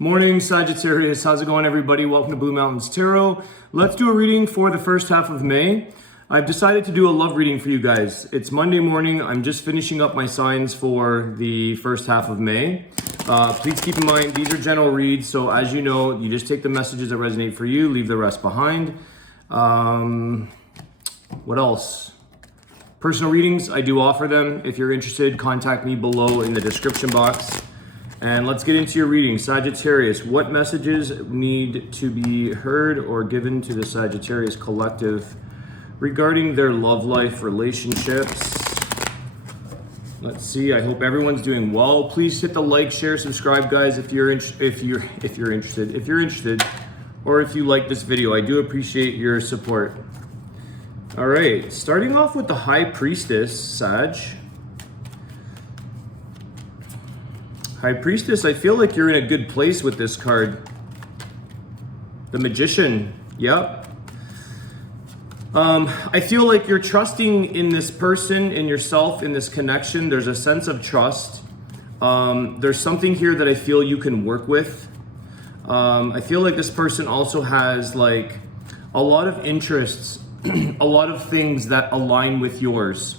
Morning, Sagittarius. How's it going, everybody? Welcome to Blue Mountains Tarot. Let's do a reading for the first half of May. I've decided to do a love reading for you guys. It's Monday morning. I'm just finishing up my signs for the first half of May. Please keep in mind, these are general reads. So as you know, you just take the messages that resonate for you, leave the rest behind. What else? Personal readings, I do offer them. If you're interested, contact me below in the description box. And let's get into your reading. Sagittarius, what messages need to be heard or given to the Sagittarius collective regarding their love life, relationships? Let's see. I hope everyone's doing well. Please hit the like, share, subscribe, guys, if you're interested, or if you like this video. I do appreciate your support. All right, starting off with the High Priestess, Sag. High Priestess, I feel like you're in a good place with this card. The Magician, yep. I feel like you're trusting in this person, in yourself, in this connection. There's a sense of trust. There's something here that I feel you can work with. I feel like this person also has like a lot of interests, a lot of things that align with yours.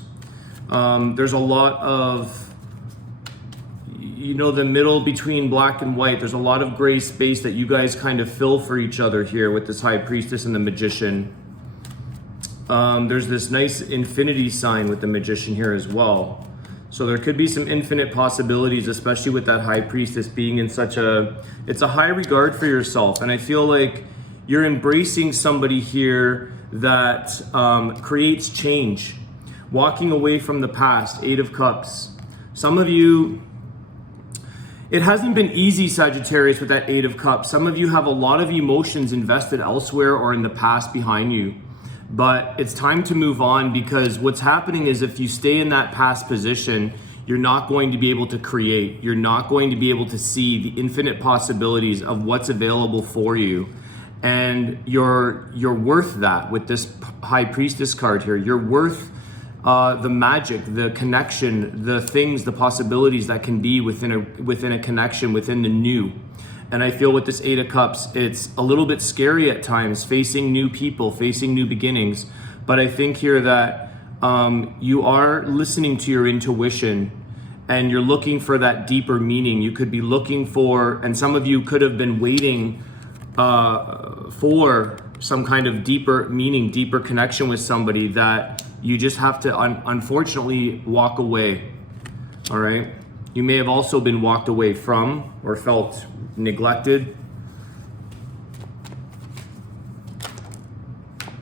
There's a lot of, you know, the middle between black and white. There's a lot of gray space that you guys kind of fill for each other here with this High Priestess and the Magician. There's this nice infinity sign with the Magician here as well. So there could be some infinite possibilities, especially with that High Priestess being in such it's a high regard for yourself. And I feel like you're embracing somebody here that creates change, walking away from the past. Eight of Cups. Some of you, it hasn't been easy, Sagittarius, with that Eight of Cups. Some of you have a lot of emotions invested elsewhere or in the past behind you. But it's time to move on, because what's happening is if you stay in that past position, you're not going to be able to create. You're not going to be able to see the infinite possibilities of what's available for you. And you're worth that with this High Priestess card here. You're worth the magic, the connection, the things, the possibilities that can be within a connection, within the new. And I feel with this Eight of Cups, it's a little bit scary at times, facing new people, facing new beginnings. But I think here that you are listening to your intuition and you're looking for that deeper meaning. You could be looking for, and some of you could have been waiting for some kind of deeper meaning, deeper connection with somebody that you just have to unfortunately walk away. All right. You may have also been walked away from or felt neglected.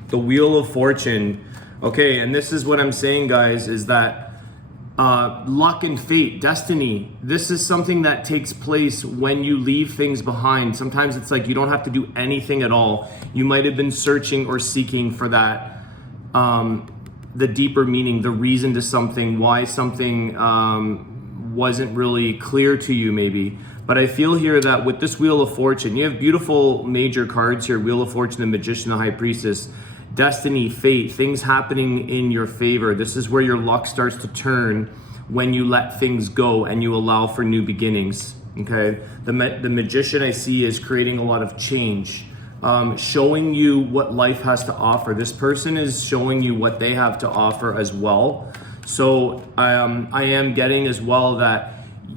The Wheel of Fortune. Okay, and this is what I'm saying, guys, is that luck and fate, destiny, this is something that takes place when you leave things behind. Sometimes it's like you don't have to do anything at all. You might have been searching or seeking for that, the deeper meaning, the reason to something, why something wasn't really clear to you maybe. But I feel here that with this Wheel of Fortune, you have beautiful major cards here. Wheel of Fortune, the Magician, the High Priestess, destiny, fate, things happening in your favor. This is where your luck starts to turn when you let things go and you allow for new beginnings, okay? The Magician I see is creating a lot of change, showing you what life has to offer. This person is showing you what they have to offer as well. So I am getting as well that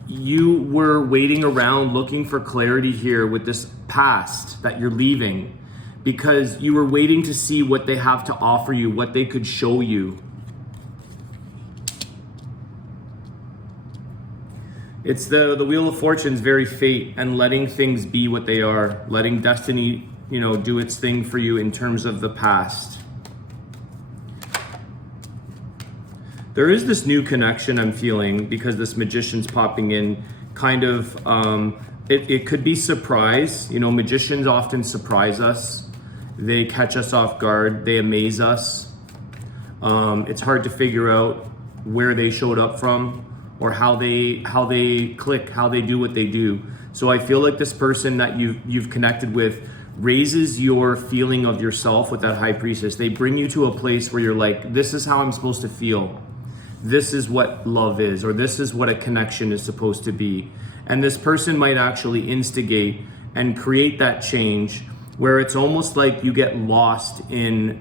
you were waiting around looking for clarity here with this past that you're leaving, because you were waiting to see what they have to offer you, what they could show you. It's the Wheel of Fortune is very fate and letting things be what they are, letting destiny, you know, do its thing for you in terms of the past. There is this new connection I'm feeling because this Magician's popping in, kind of, it could be surprise. You know, Magicians often surprise us. They catch us off guard. They amaze us. It's hard to figure out where they showed up from or how they click, how they do what they do. So I feel like this person that you've connected with raises your feeling of yourself with that High Priestess. They bring you to a place where you're like, this is how I'm supposed to feel. This is what love is, or this is what a connection is supposed to be. And this person might actually instigate and create that change where it's almost like you get lost in,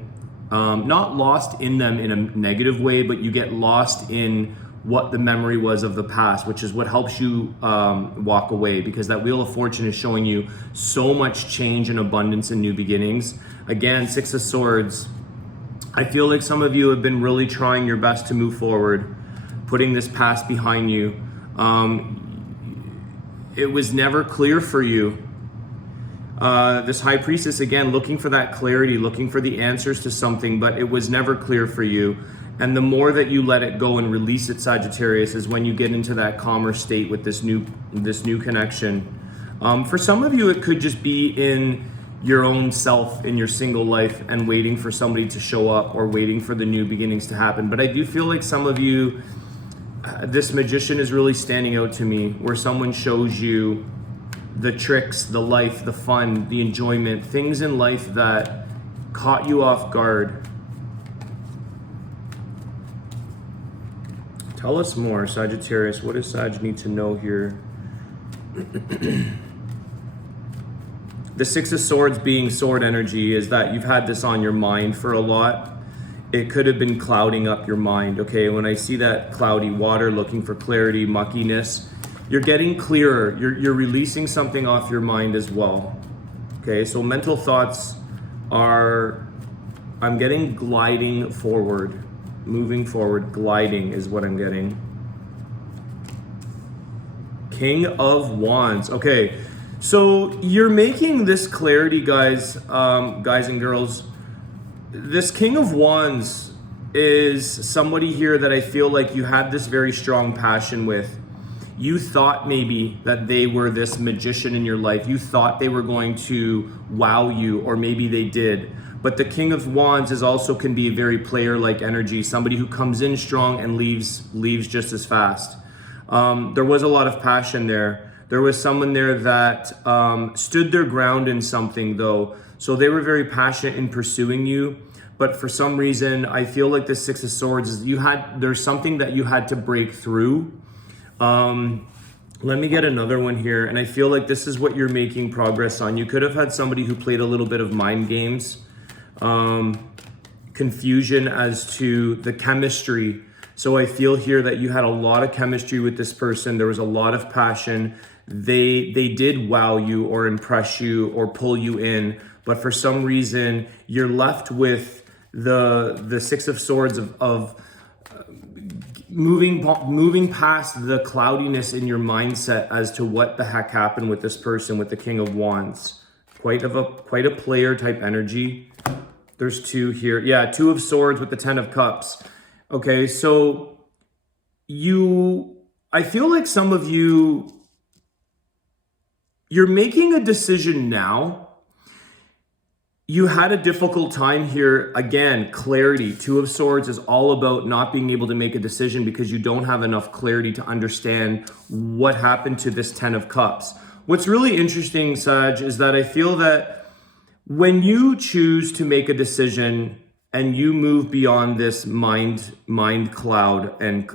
not lost in them in a negative way, but you get lost in what the memory was of the past, which is what helps you walk away, because that Wheel of Fortune is showing you so much change and abundance and new beginnings. Again, Six of Swords, I feel like some of you have been really trying your best to move forward, putting this past behind you. It was never clear for you. This High Priestess, again, looking for that clarity, looking for the answers to something, but it was never clear for you. And the more that you let it go and release it, Sagittarius, is when you get into that calmer state with this new connection. For some of you, it could just be in your own self, in your single life, and waiting for somebody to show up or waiting for the new beginnings to happen. But I do feel like some of you, this Magician is really standing out to me, where someone shows you the tricks, the life, the fun, the enjoyment, things in life that caught you off guard. Tell us more, Sagittarius. What does Sag need to know here? The Six of Swords being sword energy is that you've had this on your mind for a lot. It could have been clouding up your mind, okay? When I see that cloudy water, looking for clarity, muckiness, you're getting clearer. You're releasing something off your mind as well, okay? So mental thoughts are, I'm getting gliding forward. Moving forward, gliding is what I'm getting. King of Wands. Okay, so you're making this clarity, guys, guys and girls. This King of Wands is somebody here that I feel like you had this very strong passion with. You thought maybe that they were this magician in your life. You thought they were going to wow you, or maybe they did. But the King of Wands is also can be a very player-like energy, somebody who comes in strong and leaves just as fast. There was a lot of passion there. There was someone there that stood their ground in something, though. So they were very passionate in pursuing you. But for some reason, I feel like the Six of Swords is there's something that you had to break through. Let me get another one here. And I feel like this is what you're making progress on. You could have had somebody who played a little bit of mind games. Confusion as to the chemistry. So I feel here that you had a lot of chemistry with this person. There was a lot of passion. They did wow you or impress you or pull you in, but for some reason you're left with the Six of Swords of moving past the cloudiness in your mindset as to what the heck happened with this person, with the King of Wands. Quite a player type energy. There's two here. Yeah, Two of Swords with the Ten of Cups. Okay, so I feel like some of you're making a decision now. You had a difficult time here. Again, clarity. Two of Swords is all about not being able to make a decision because you don't have enough clarity to understand what happened to this Ten of Cups. What's really interesting, Sag, is that I feel that when you choose to make a decision and you move beyond this mind cloud and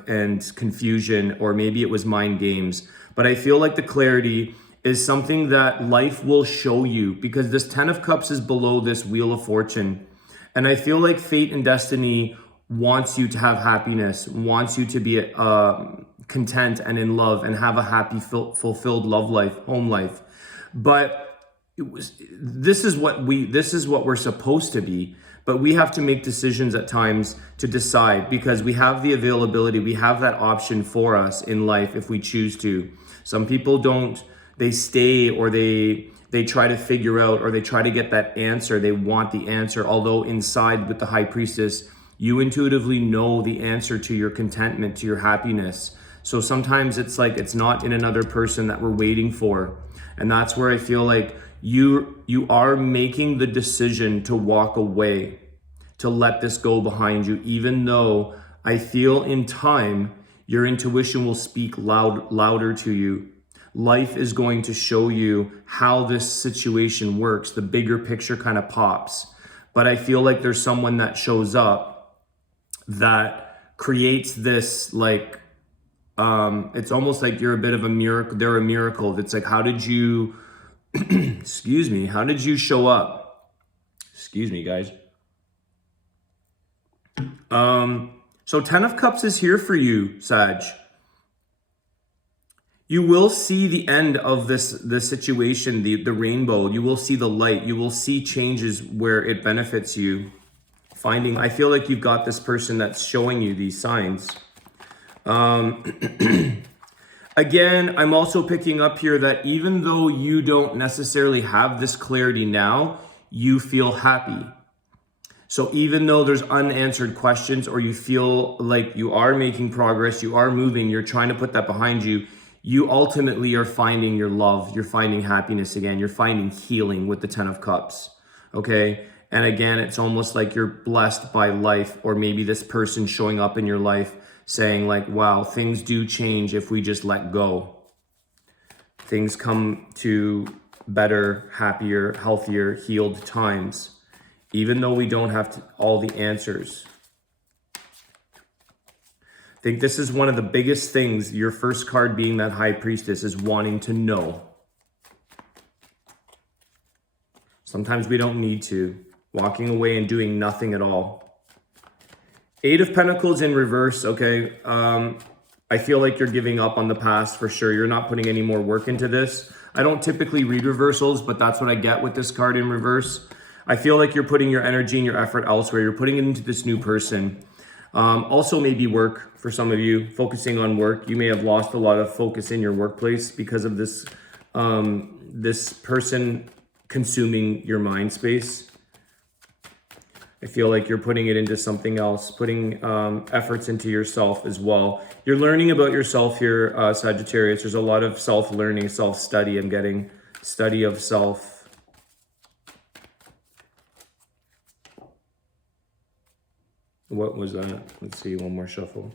confusion, or maybe it was mind games, but I feel like the clarity is something that life will show you, because this Ten of Cups is below this Wheel of Fortune. And I feel like fate and destiny wants you to have happiness, wants you to be content and in love and have a happy, fulfilled love life, home life. But this is what we're supposed to be, but we have to make decisions at times to decide, because we have the availability, we have that option for us in life if we choose to. Some people don't, they stay, or they try to figure out, or they try to get that answer. They want the answer, although inside with the High Priestess, you intuitively know the answer to your contentment, to your happiness. So sometimes it's like it's not in another person that we're waiting for. And that's where I feel like you are making the decision to walk away, to let this go behind you, even though I feel in time your intuition will speak louder to you. Life is going to show you how this situation works. The bigger picture kind of pops. But I feel like there's someone that shows up that creates this like It's almost like you're a bit of a miracle. They're a miracle. It's like, how did you, excuse me, how did you show up? Excuse me, guys. So 10 of Cups is here for you, Sag. You will see the end of this situation, the rainbow. You will see the light. You will see changes where it benefits you. I feel like you've got this person that's showing you these signs. Again, I'm also picking up here that even though you don't necessarily have this clarity now, you feel happy. So even though there's unanswered questions, or you feel like you are making progress, you are moving, you're trying to put that behind you, you ultimately are finding your love, you're finding happiness again, you're finding healing with the 10 of Cups, okay? And again, it's almost like you're blessed by life, or maybe this person showing up in your life saying like, wow, things do change if we just let go. Things come to better, happier, healthier, healed times, even though we don't have all the answers. I think this is one of the biggest things, your first card being that High Priestess, is wanting to know. Sometimes we don't need to. Walking away and doing nothing at all. 8 of Pentacles in reverse, okay. I feel like you're giving up on the past for sure. You're not putting any more work into this. I don't typically read reversals, but that's what I get with this card in reverse. I feel like you're putting your energy and your effort elsewhere. You're putting it into this new person. Also maybe work for some of you, focusing on work. You may have lost a lot of focus in your workplace because of this, this person consuming your mind space. I feel like you're putting it into something else, putting efforts into yourself as well. You're learning about yourself here, Sagittarius. There's a lot of self-learning, self-study. I'm getting study of self. What was that? Let's see, one more shuffle.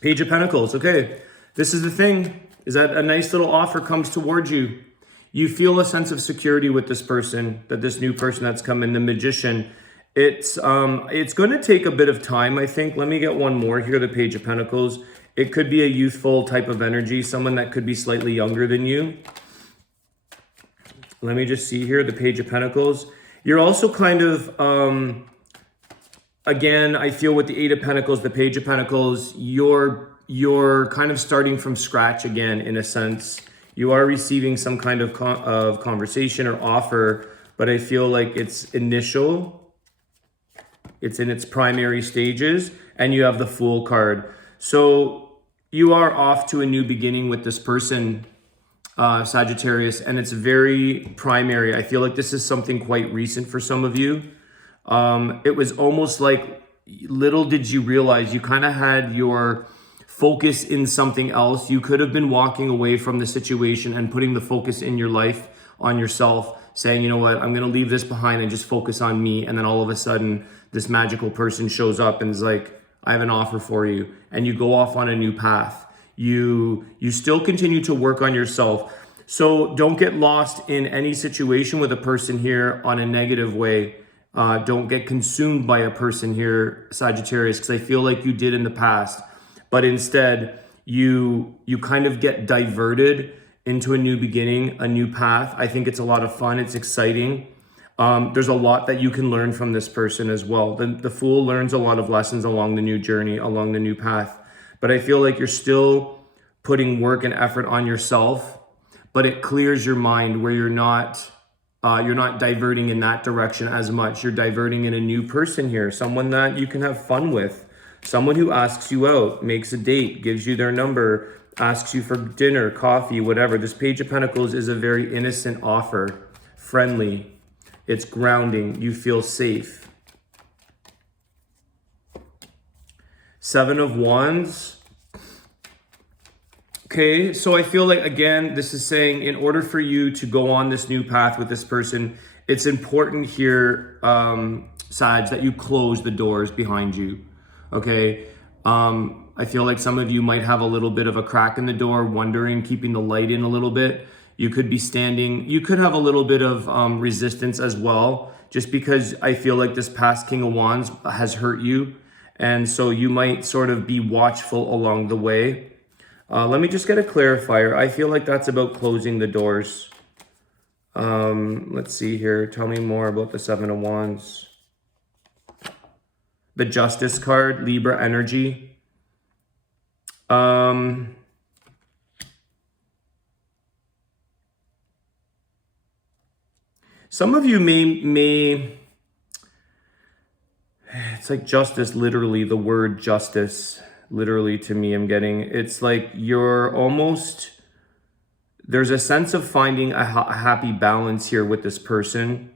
Page of Pentacles. Okay, this is the thing, is that a nice little offer comes towards you. You feel a sense of security with this person, that this new person that's come in, the Magician. It's going to take a bit of time, I think. Let me get one more here, the Page of Pentacles. It could be a youthful type of energy, someone that could be slightly younger than you. Let me just see here, the Page of Pentacles. You're also kind of... Again, I feel with the 8 of Pentacles, the Page of Pentacles, you're kind of starting from scratch again, in a sense. You are receiving some kind of conversation or offer, but I feel like it's initial. It's in its primary stages, and you have the Fool card. So you are off to a new beginning with this person, Sagittarius, and it's very primary. I feel like this is something quite recent for some of you. It was almost like, little did you realize, you kind of had your focus in something else. You could have been walking away from the situation and putting the focus in your life on yourself, saying, you know what, I'm going to leave this behind and just focus on me. And then all of a sudden, this magical person shows up and is like, I have an offer for you. And you go off on a new path. You still continue to work on yourself. So don't get lost in any situation with a person here on a negative way. Don't get consumed by a person here, Sagittarius, because I feel like you did in the past. But instead, you kind of get diverted into a new beginning, a new path. I think it's a lot of fun. It's exciting. There's a lot that you can learn from this person as well. The Fool learns a lot of lessons along the new journey, along the new path. But I feel like you're still putting work and effort on yourself, but it clears your mind where you're not diverting in that direction as much. You're diverting in a new person here, someone that you can have fun with, someone who asks you out, makes a date, gives you their number, asks you for dinner, coffee, whatever. This Page of Pentacles is a very innocent offer, friendly. It's grounding. You feel safe. 7 of Wands. Okay, so I feel like, again, this is saying in order for you to go on this new path with this person, it's important here, Sag, that you close the doors behind you, okay? I feel like some of you might have a little bit of a crack in the door, wondering, keeping the light in a little bit. You could be standing, you could have a little bit of resistance as well, just because I feel like this past King of Wands has hurt you. And so you might sort of be watchful along the way. Let me just get a clarifier. I feel like that's about closing the doors. Let's see here. Tell me more about the Seven of Wands. The Justice card, Libra energy. Some of you may, it's like justice, literally, the word justice, literally to me, I'm getting, it's like you're almost, there's a sense of finding a happy balance here with this person.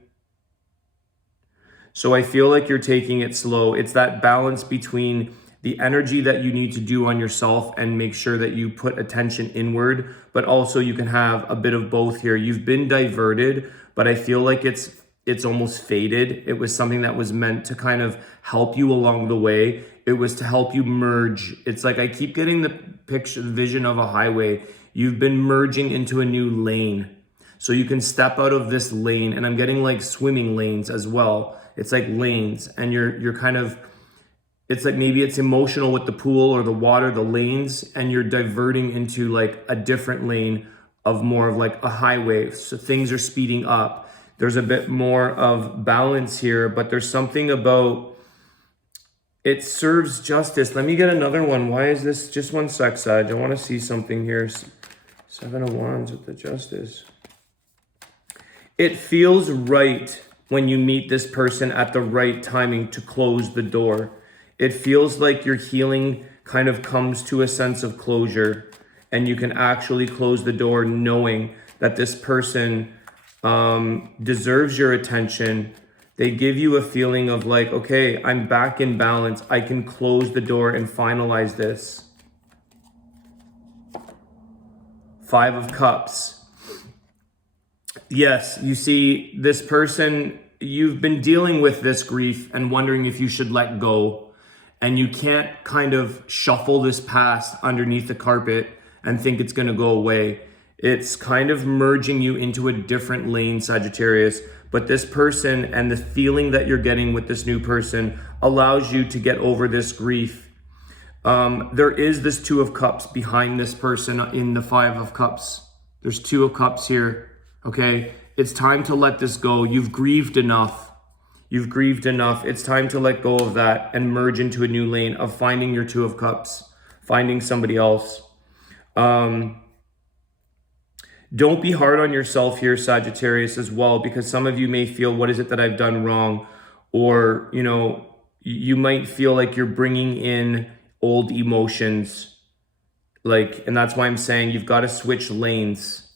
So I feel like you're taking it slow. It's that balance between the energy that you need to do on yourself and make sure that you put attention inward, but also you can have a bit of both here. You've been diverted, but I feel like it's almost faded. It was something that was meant to kind of help you along the way. It was to help you merge. It's like I keep getting the picture, the vision of a highway. You've been merging into a new lane. So you can step out of this lane, and I'm getting like swimming lanes as well. It's like lanes, and you're kind of, it's like maybe it's emotional with the pool or the water, the lanes, and you're diverting into like a different lane of more of like a highway. So things are speeding up. There's a bit more of balance here, but there's something about, it serves justice. Let me get another one. Why is this, just one sec, Sag. I want to see something here. Seven of Wands with the Justice. It feels right when you meet this person at the right timing to close the door. It feels like your healing kind of comes to a sense of closure, and you can actually close the door knowing that this person deserves your attention. They give you a feeling of like, okay, I'm back in balance. I can close the door and finalize this. Five of Cups. Yes, you see, this person, you've been dealing with this grief and wondering if you should let go. And you can't kind of shuffle this past underneath the carpet and think it's going to go away. It's kind of merging you into a different lane, Sagittarius. But this person and the feeling that you're getting with this new person allows you to get over this grief. There is this Two of Cups behind this person in the Five of Cups. There's Two of Cups here. Okay, it's time to let this go. You've grieved enough. You've grieved enough. It's time to let go of that and merge into a new lane of finding your Two of Cups, finding somebody else. Don't be hard on yourself here, Sagittarius, as well, because some of you may feel, what is it that I've done wrong? Or, you know, you might feel like you're bringing in old emotions. Like, and that's why I'm saying you've got to switch lanes.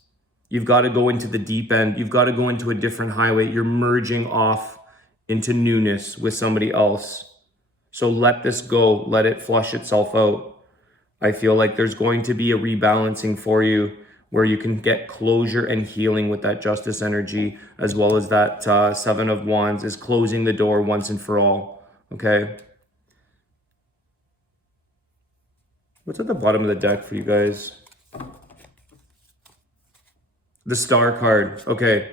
You've got to go into the deep end. You've got to go into a different highway. You're merging off into newness with somebody else. So let this go. Let it flush itself out. I feel like there's going to be a rebalancing for you where you can get closure and healing with that Justice energy, as well as that Seven of Wands is closing the door once and for all. Okay. What's at the bottom of the deck for you guys? The Star card. Okay.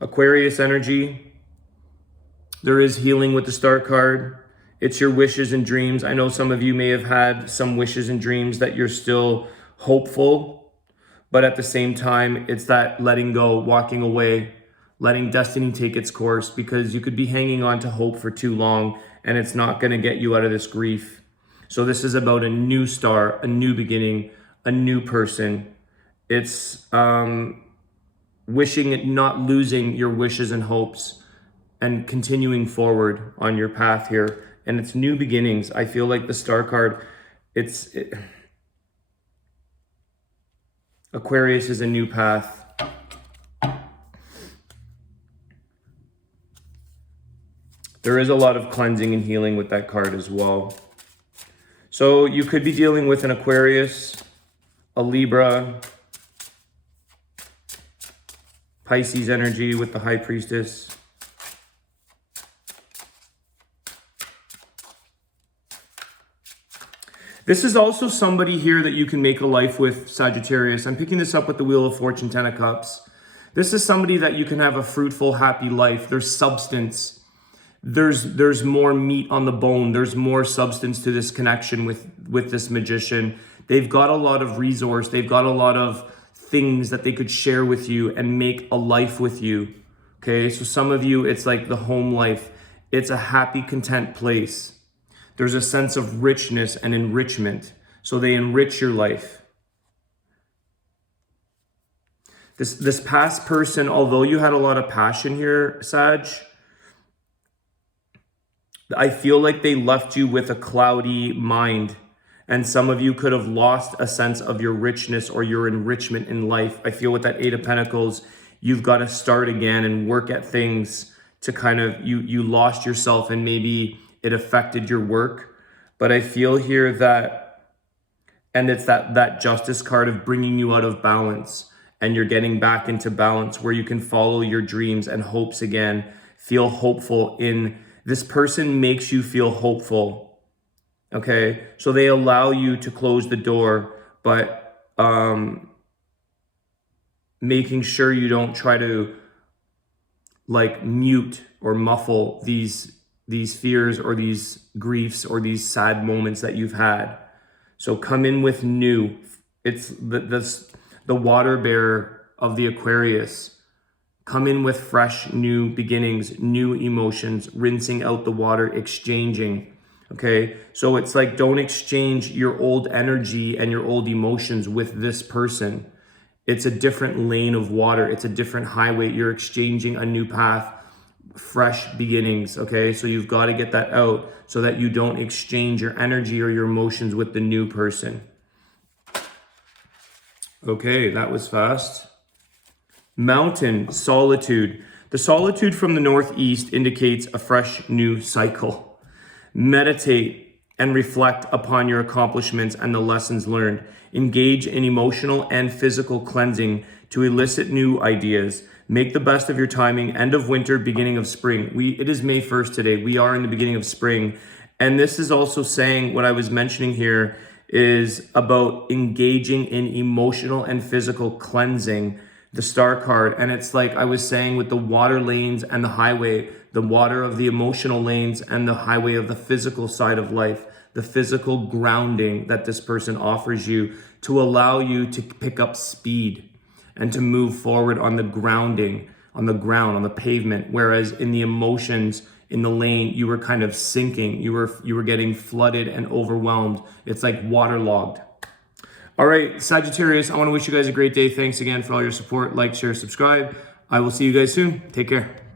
Aquarius energy. There is healing with the Star card. It's your wishes and dreams. I know some of you may have had some wishes and dreams that you're still hopeful, but at the same time, it's that letting go, walking away, letting destiny take its course, because you could be hanging on to hope for too long and it's not going to get you out of this grief. So this is about a new star, a new beginning, a new person. It's wishing, not losing your wishes and hopes and continuing forward on your path here. And it's new beginnings. I feel like the Star card, Aquarius is a new path. There is a lot of cleansing and healing with that card as well. So you could be dealing with an Aquarius, a Libra, Pisces energy with the High Priestess. This is also somebody here that you can make a life with, Sagittarius. I'm picking this up with the Wheel of Fortune, 10 of Cups. This is somebody that you can have a fruitful, happy life. There's substance. there's more meat on the bone. There's more substance to this connection with this magician. They've got a lot of resource. They've got a lot of things that they could share with you and make a life with you. Okay, so some of you, it's like the home life. It's a happy, content place. There's a sense of richness and enrichment. So they enrich your life. This past person, although you had a lot of passion here, Sag, I feel like they left you with a cloudy mind. And some of you could have lost a sense of your richness or your enrichment in life. I feel with that Eight of Pentacles, you've got to start again and work at things to kind of, you lost yourself and maybe it affected your work. But I feel here that, and it's that Justice card of bringing you out of balance, and you're getting back into balance where you can follow your dreams and hopes again, feel hopeful in, this person makes you feel hopeful. Okay, so they allow you to close the door, but making sure you don't try to like mute or muffle these fears or these griefs or these sad moments that you've had. So come in with new. It's the water bearer of the Aquarius. Come in with fresh, new beginnings, new emotions, rinsing out the water, exchanging. Okay, so it's like, don't exchange your old energy and your old emotions with this person. It's a different lane of water. It's a different highway. You're exchanging a new path, fresh beginnings. Okay, so you've got to get that out so that you don't exchange your energy or your emotions with the new person. Okay, that was fast. Mountain, solitude. The solitude from the northeast indicates a fresh new cycle. Meditate and reflect upon your accomplishments and the lessons learned. Engage in emotional and physical cleansing to elicit new ideas. Make the best of your timing. End of winter, beginning of spring. It is May 1st today. We are in the beginning of spring. And this is also saying, what I was mentioning here is about engaging in emotional and physical cleansing, the star card. And it's like I was saying with the water lanes and the highway, the water of the emotional lanes and the highway of the physical side of life, the physical grounding that this person offers you to allow you to pick up speed and to move forward on the grounding, on the ground, on the pavement. Whereas in the emotions, in the lane, you were kind of sinking. You were getting flooded and overwhelmed. It's like waterlogged. All right, Sagittarius, I want to wish you guys a great day. Thanks again for all your support. Like, share, subscribe. I will see you guys soon. Take care.